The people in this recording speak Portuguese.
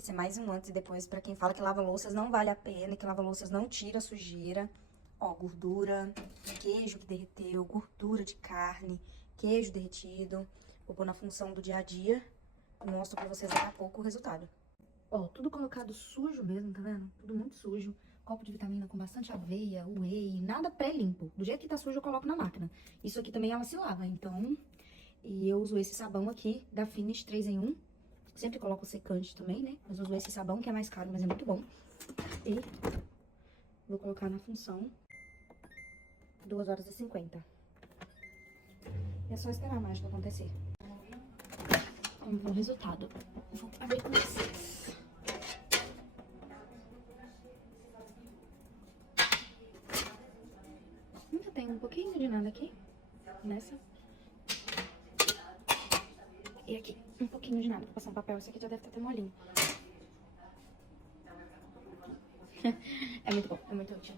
Esse é mais um antes e depois pra quem fala que lava louças não vale a pena, que lava louças não tira sujeira. Ó, gordura, queijo que derreteu, gordura de carne, queijo derretido. Vou pôr na função do dia a dia e mostro pra vocês daqui a pouco o resultado. Ó, tudo colocado sujo mesmo, tá vendo? Tudo muito sujo. Copo de vitamina com bastante aveia, whey, nada pré-limpo. Do jeito que tá sujo eu coloco na máquina. Isso aqui também ela se lava, então... E eu uso esse sabão aqui da Finish 3 em 1. Sempre coloco secante também, né? Mas eu uso esse sabão que é mais caro, mas é muito bom. E vou colocar na função 2h50. E é só esperar a mágica acontecer. Vamos ver o resultado. Vou abrir com vocês. Ainda tem um pouquinho de nada aqui, nessa. E aqui, um pouquinho de nada pra passar um papel. Esse aqui já deve estar até molinho. É muito bom, é muito útil.